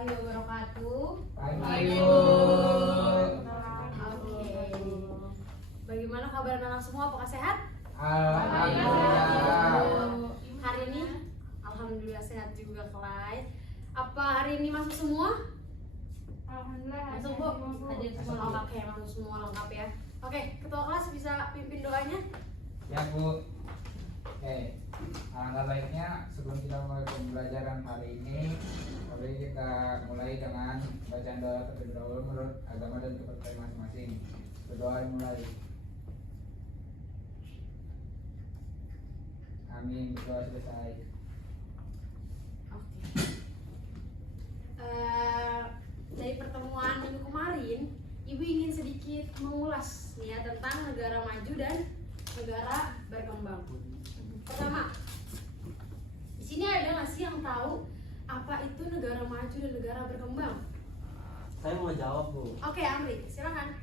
warahmatullahi wabarakatuh. Oke. Bagaimana kabar anak semua? Apakah sehat? Alhamdulillah. Hari ini alhamdulillah sehat juga, Kelai. Apa hari ini masuk semua? Alhamdulillah Masuk, Bu. Hadir semua. Oke, masuk semua lengkap ya. Oke, ketua kelas bisa pimpin doanya? Ya Bu. Oke, alangkah baiknya sebelum kita mulai pembelajaran hari ini, mari kita mulai dengan bacaan doa terlebih dahulu menurut agama dan kepercayaan masing-masing. Berdoa mulai. Amin. Berdoa selesai. Oke. Dari pertemuan minggu kemarin, Ibu ingin sedikit mengulas nih ya tentang negara maju dan negara berkembang. Pertama, di sini ada nggak sih yang tahu apa itu negara maju dan negara berkembang? Saya mau jawab, Bu. Oke, Amri, silakan.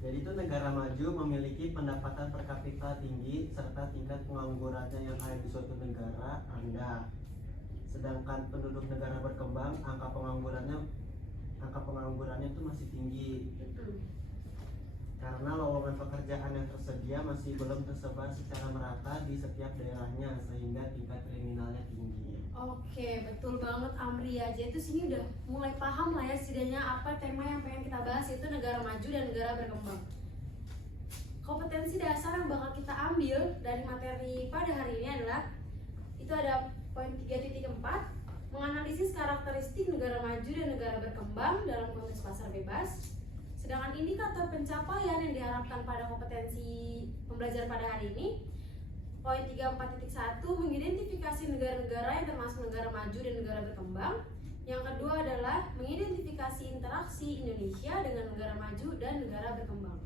Jadi itu negara maju memiliki pendapatan per kapita tinggi serta tingkat penganggurannya yang ada di suatu negara rendah. Sedangkan penduduk negara berkembang angka penganggurannya itu masih tinggi. Karena lowongan pekerjaan yang tersedia masih belum tersebar secara merata di setiap daerahnya sehingga tingkat kriminalnya tinggi. Oke, betul banget Amri ya. Jadi itu sini udah mulai paham lah ya setidaknya apa tema yang pengen kita bahas, yaitu negara maju dan negara berkembang. Kompetensi dasar yang bakal kita ambil dari materi pada hari ini adalah itu ada poin 3.4, menganalisis karakteristik negara maju dan negara berkembang dalam konteks pasar bebas. Sedangkan indikator pencapaian yang diharapkan pada kompetensi pembelajaran pada hari ini, poin 34.1, mengidentifikasi negara-negara yang termasuk negara maju dan negara berkembang. Yang kedua adalah mengidentifikasi interaksi Indonesia dengan negara maju dan negara berkembang.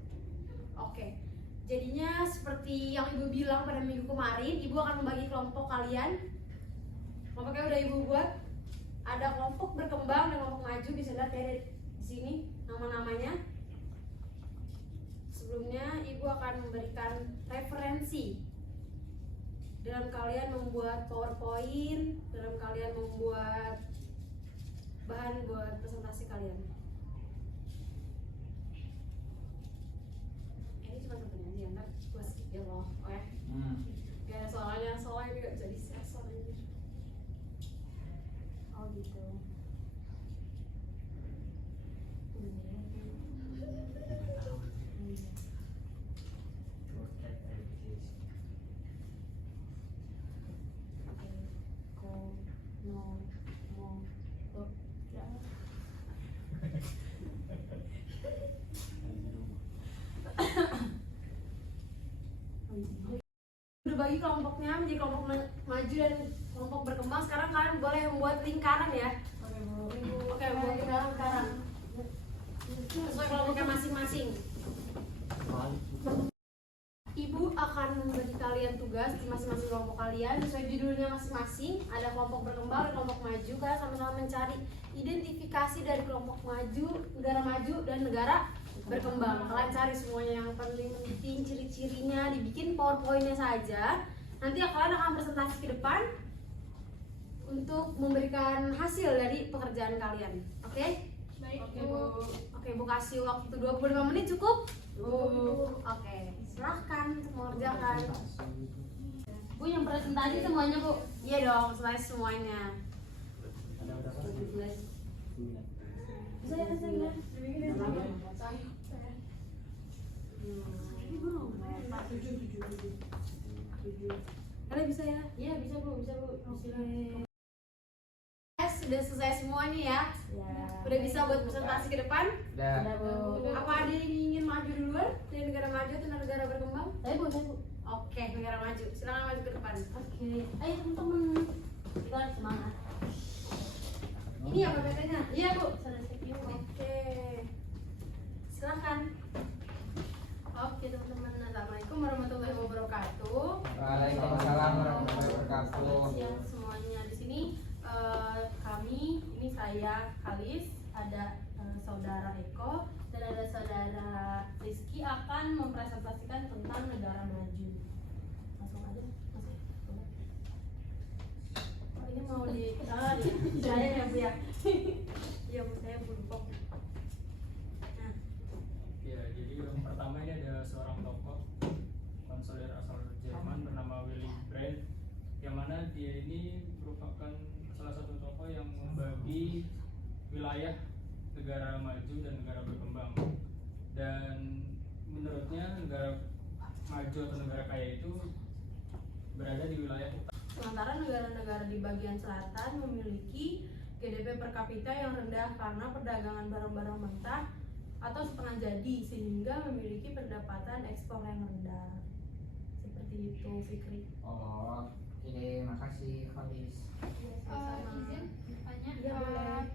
Oke, jadinya seperti yang Ibu bilang pada minggu kemarin, Ibu akan membagi kelompok kalian. Kelompoknya udah Ibu buat. Ada kelompok berkembang dan kelompok maju, bisa lihat ya di sini nama-namanya. Sebelumnya Ibu akan memberikan referensi dalam kalian membuat PowerPoint, dalam kalian membuat bahan buat presentasi kalian. Ini cuma satunya aja, ntar gue skip ya loh, oke? Ya soalnya ini gak bisa disensor ini. Oh gitu. Udah bagi kelompoknya menjadi kelompok maju dan kelompok berkembang. Sekarang kalian boleh membuat lingkaran ya. Oke, buat lingkaran sekarang sesuai kelompoknya masing-masing. Ibu akan memberi kalian tugas di masing-masing kelompok kalian sesuai judulnya masing-masing. Ada kelompok berkembang dan kelompok maju. Kalian sama-sama mencari identifikasi dari kelompok maju, negara maju dan negara berkembang. Kalian cari semuanya yang penting, ciri-cirinya, dibikin PowerPoint-nya saja. Nanti kalian akan presentasi ke depan untuk memberikan hasil dari pekerjaan kalian. Oke? Baik, Oke, Bu. Oke, Bu kasih waktu 25 menit cukup? Oke, silahkan untuk mengerjakan. Bu, yang presentasi semuanya, Bu? Iya dong, selesai semuanya. Bisa ya, bisa. Kalian bisa ya? Iya, bisa Bu, bisa Bu. Sudah selesai semua nih ya? Udah bisa buat presentasi ke depan? Udah. Bu. Apa ada yang ingin maju duluan dari negara maju atau negara berkembang? Bu. Oke, negara maju. Silakan maju ke depan. Oke. Ayo teman-teman, kita harus semangat. Ini ya PPT-nya? Iya Bu. Selesai. Oke. Silakan. Oke teman-teman, assalamualaikum warahmatullahi wabarakatuh. Waalaikumsalam warahmatullahi wabarakatuh. Siang semuanya di sini. Kami, ini saya Kalis, ada saudara Eko dan ada saudara Rizky akan mempresentasikan tentang negara maju. Langsung aja, masuk. Oh, ini mau di saya ya Bu ya. dimana dia ini merupakan salah satu tokoh yang membagi wilayah negara maju dan negara berkembang. Dan menurutnya negara maju atau negara kaya itu berada di wilayah utara. Sementara negara-negara di bagian selatan memiliki GDP per kapita yang rendah karena perdagangan barang-barang mentah atau setengah jadi, sehingga memiliki pendapatan ekspor yang rendah. Seperti itu, Fikri. Oh, oke, makasih Khalis. Izin bertanya, Iya, boleh.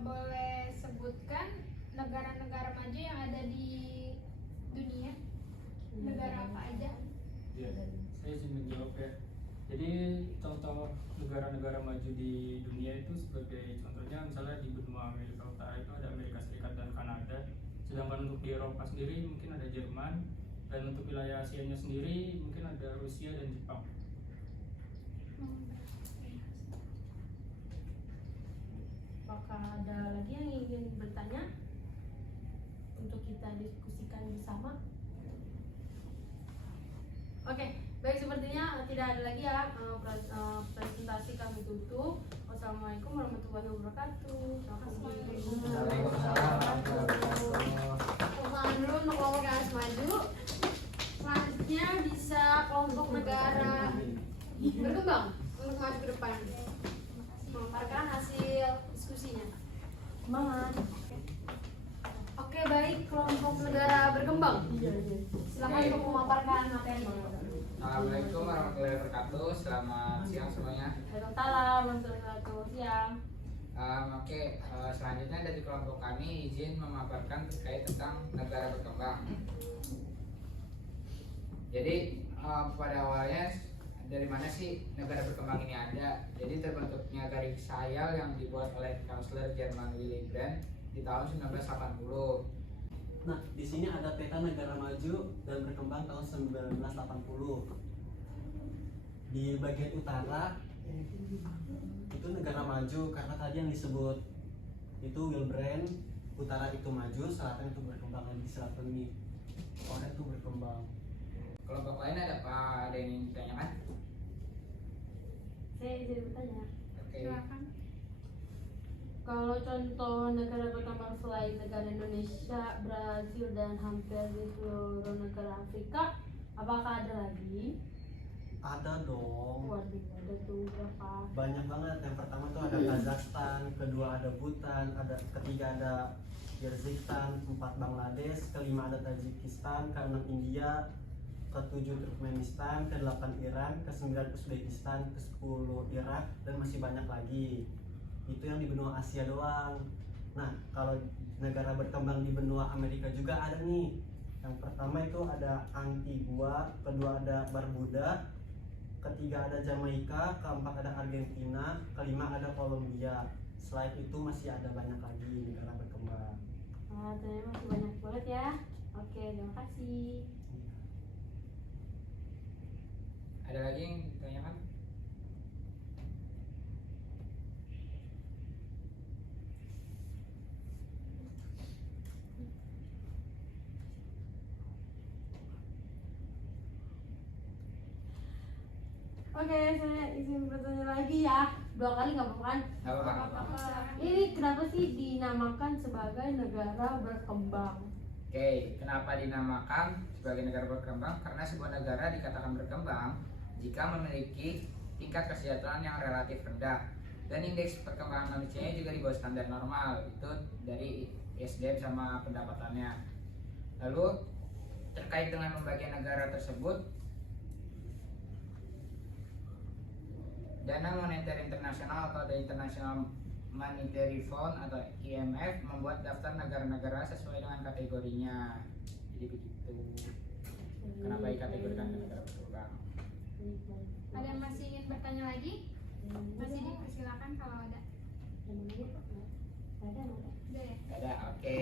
boleh sebutkan negara-negara maju yang ada di dunia? Negara apa aja? Ya, saya izin menjawab ya. Jadi contoh negara-negara maju di dunia itu sebagai contohnya misalnya di benua Amerika Utara itu ada Amerika Serikat dan Kanada. Sedangkan untuk di Eropa sendiri mungkin ada Jerman, dan untuk wilayah Asianya sendiri mungkin ada Rusia dan Jepang. Apakah ada lagi yang ingin bertanya untuk kita diskusikan bersama? Oke, baik, sepertinya tidak ada lagi ya. Presentasi kami tutup. Wassalamualaikum warahmatullahi wabarakatuh. Ulangan dulu untuk kelompok yang harus maju. Selanjutnya bisa kelompok negara berkembang untuk maju ke depan. Memaparkan hasil diskusinya. Semangat. Oke, baik, kelompok negara berkembang. Silakan untuk memaparkan materi. Assalamualaikum warahmatullahi wabarakatuh. Selamat siang semuanya. Waalaikumsalam warahmatullahi wabarakatuh. Siang. Selanjutnya dari kelompok kami izin memaparkan terkait tentang negara berkembang. Jadi pada awalnya dari mana sih negara berkembang ini ada? Jadi terbentuknya garis sayal yang dibuat oleh Kansler Jerman Willy Brandt di tahun 1980. Nah, di sini ada peta negara maju dan berkembang tahun 1980. Di bagian utara itu negara maju karena tadi yang disebut itu Willy Brandt, utara itu maju, selatan itu berkembang, dan di selatan ini Korea itu berkembang. Kelompok lain ada yang ingin ditanyakan? Saya izin bertanya. Oke. Silakan. Kalau contoh negara berkembang selain negara Indonesia, Brazil, dan hampir di seluruh negara Afrika, apakah ada lagi? Ada dong. Waduh, ada tuh berapa? Banyak banget. Yang pertama tuh ada Kazakhstan, kedua ada Bhutan, ketiga ada Kyrgyzstan, 4 Bangladesh, kelima ada Tajikistan, keenam India, ketujuh Turkmenistan, ke-8 Iran, ke-9 Uzbekistan, ke-10 Irak, dan masih banyak lagi. Itu yang di benua Asia doang. Nah, kalau negara berkembang di benua Amerika juga ada nih. Yang pertama itu ada Antigua, kedua ada Barbuda, ketiga ada Jamaika, keempat ada Argentina, kelima ada Kolombia. Selain itu masih ada banyak lagi negara berkembang. Ternyata masih banyak banget ya. Oke, terima kasih. Ada lagi yang ditanyakan? Oke, saya izin bertanya lagi ya. 2 kali nggak apa-apa kan? Nggak apa-apa. Ini kenapa sih dinamakan sebagai negara berkembang? Oke, kenapa dinamakan sebagai negara berkembang? Karena sebuah negara dikatakan berkembang jika memiliki tingkat kesejahteraan yang relatif rendah dan indeks perkembangan manusianya juga di bawah standar normal, itu dari ISDM sama pendapatannya. Lalu terkait dengan pembagian negara tersebut, Dana Moneter Internasional atau The International Monetary Fund atau IMF membuat daftar negara-negara sesuai dengan kategorinya. Jadi begitu. Kenapa dikategorikan negara berkembang? Ada yang masih ingin bertanya lagi? Masih dipersilakan kalau ada. Ada. Udah ya? Ada, oke.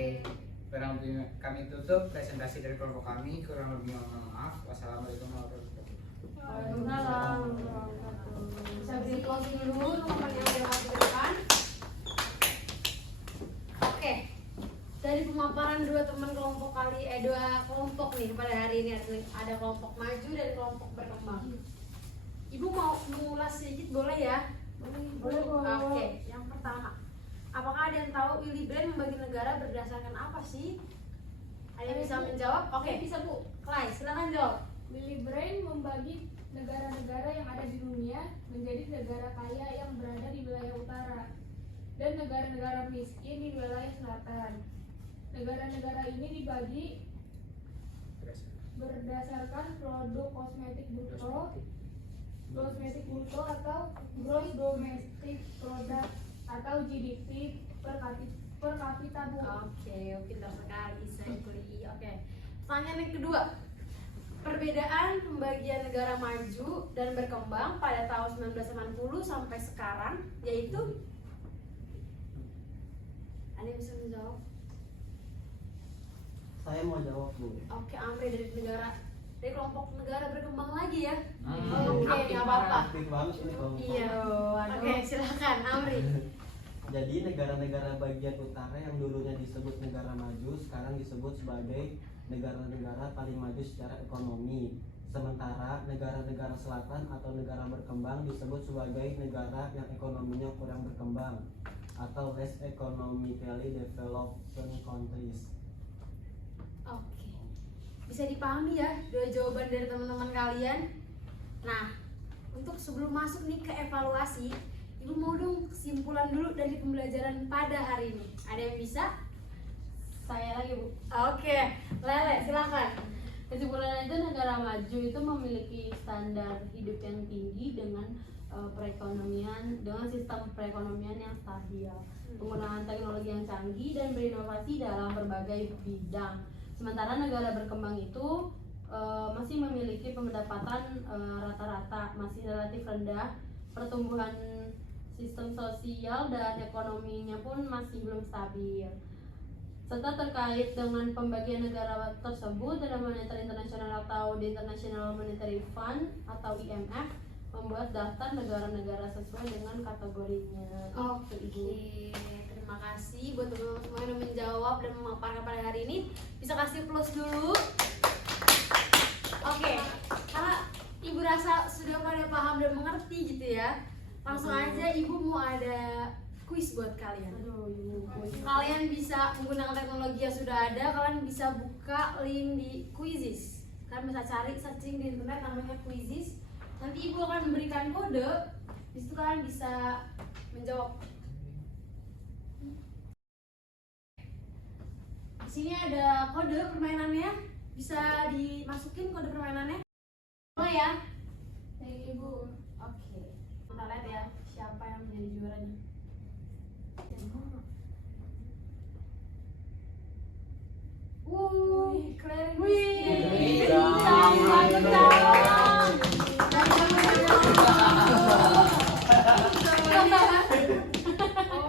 Kurang lebih kami tutup presentasi dari kelompok kami. Kurang lebih mohon maaf. Wassalamualaikum warahmatullahi wabarakatuh. Waalaikumsalam warahmatullahi wabarakatuh. Bisa beri closing dulu teman-teman yang udah maju ke depan. Oke, dari pemaparan dua kelompok nih pada hari ini, ada kelompok maju dan kelompok berkembang. Ibu mau mengulas sedikit boleh ya? Boleh. Oke, yang pertama, apakah ada yang tahu Willy Brandt membagi negara berdasarkan apa sih? Ada yang bisa menjawab? Oke, bisa Bu. Clay, silakan jawab. Willy Brandt membagi negara-negara yang ada di dunia menjadi negara kaya yang berada di wilayah utara dan negara-negara miskin di wilayah selatan. Negara-negara ini dibagi berdasarkan produk kosmetik bruto atau gross domestic product atau GDP per kapita Bu. Oke, pintar sekali saya kuliah. Oke, pertanyaan yang kedua. Perbedaan pembagian negara maju dan berkembang pada tahun 1980 sampai sekarang yaitu, ada yang bisa menjawab? Saya mau jawab Bu. Oke, Amri dari kelompok negara berkembang lagi ya. Hmm, Oke, aktif nggak apa-apa. Aktif banget ini kelompok. Iya, oke silakan Amri. Jadi negara-negara bagian utara yang dulunya disebut negara maju sekarang disebut sebagai negara-negara paling maju secara ekonomi. Sementara negara-negara selatan atau negara berkembang disebut sebagai negara yang ekonominya kurang berkembang atau less economically developed countries. Oke, bisa dipahami ya dua jawaban dari teman-teman kalian. Nah, untuk sebelum masuk nih ke evaluasi, Ibu mau dong kesimpulan dulu dari pembelajaran pada hari ini. Ada yang bisa? Saya lagi Bu. Oke, Lele silakan. Kesimpulannya itu negara maju itu memiliki standar hidup yang tinggi dengan sistem perekonomian yang stabil, penggunaan teknologi yang canggih dan berinovasi dalam berbagai bidang. Sementara negara berkembang itu masih memiliki pendapatan rata-rata masih relatif rendah, pertumbuhan sistem sosial dan ekonominya pun masih belum stabil. Serta terkait dengan pembagian negara tersebut, Dana Moneter Internasional atau The International Monetary Fund atau IMF membuat daftar negara-negara sesuai dengan kategorinya. Oke, terima kasih buat teman-teman semua yang menjawab dan memaparkan pada hari ini. Bisa kasih plus dulu. Oke, karena Ibu rasa sudah pada paham dan mengerti gitu ya, langsung aja Ibu mau ada kuis buat kalian. Kalian bisa menggunakan teknologi yang sudah ada, kalian bisa buka link di Quizizz. Kalian bisa cari searching di internet namanya Quizizz. Nanti Ibu akan memberikan kode, di situ kalian bisa menjawab. Di sini ada kode permainannya, bisa dimasukin kode permainannya. Boleh ya? Thank you Bu. Oke, kita lihat ya siapa yang menjadi juaranya. Keren. Wih, kencang banget dong.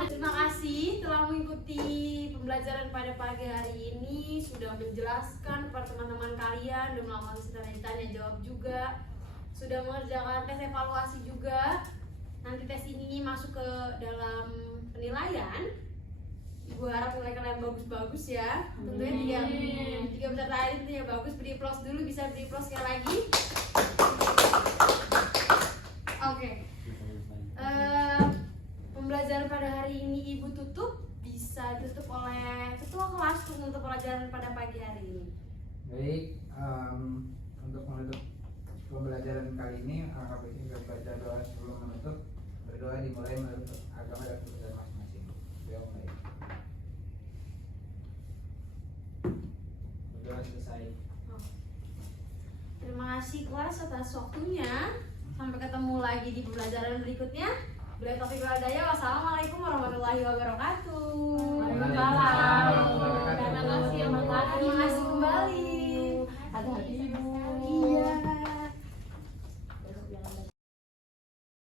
Terima kasih telah mengikuti pembelajaran pada pagi hari ini, sudah menjelaskan kepada teman-teman kalian dan melakukan tanya jawab juga, sudah mengerjakan tes evaluasi juga. Nanti tes ini masuk ke dalam penilaian. Ibu harap nilai kalian bagus-bagus ya. Tentunya tiga besar tadi tentunya bagus. Beri applause dulu, bisa beri applause sekali lagi. Oke. Pembelajaran pada hari ini Ibu tutup, bisa ditutup oleh ketua kelas untuk menutup pelajaran pada pagi hari ini. Baik, untuk menutup pembelajaran kali ini, kakak kita baca doa sebelum menutup. Berdoa dimulai menurut agama dan kepercayaan masing-masing. Doa mulai. Berdoa selesai. Terima kasih kelas atas waktunya. Sampai ketemu lagi di pembelajaran berikutnya. Bila taufiq wal hidayah. Wassalamualaikum warahmatullahi wabarakatuh. Waalaikumsalam.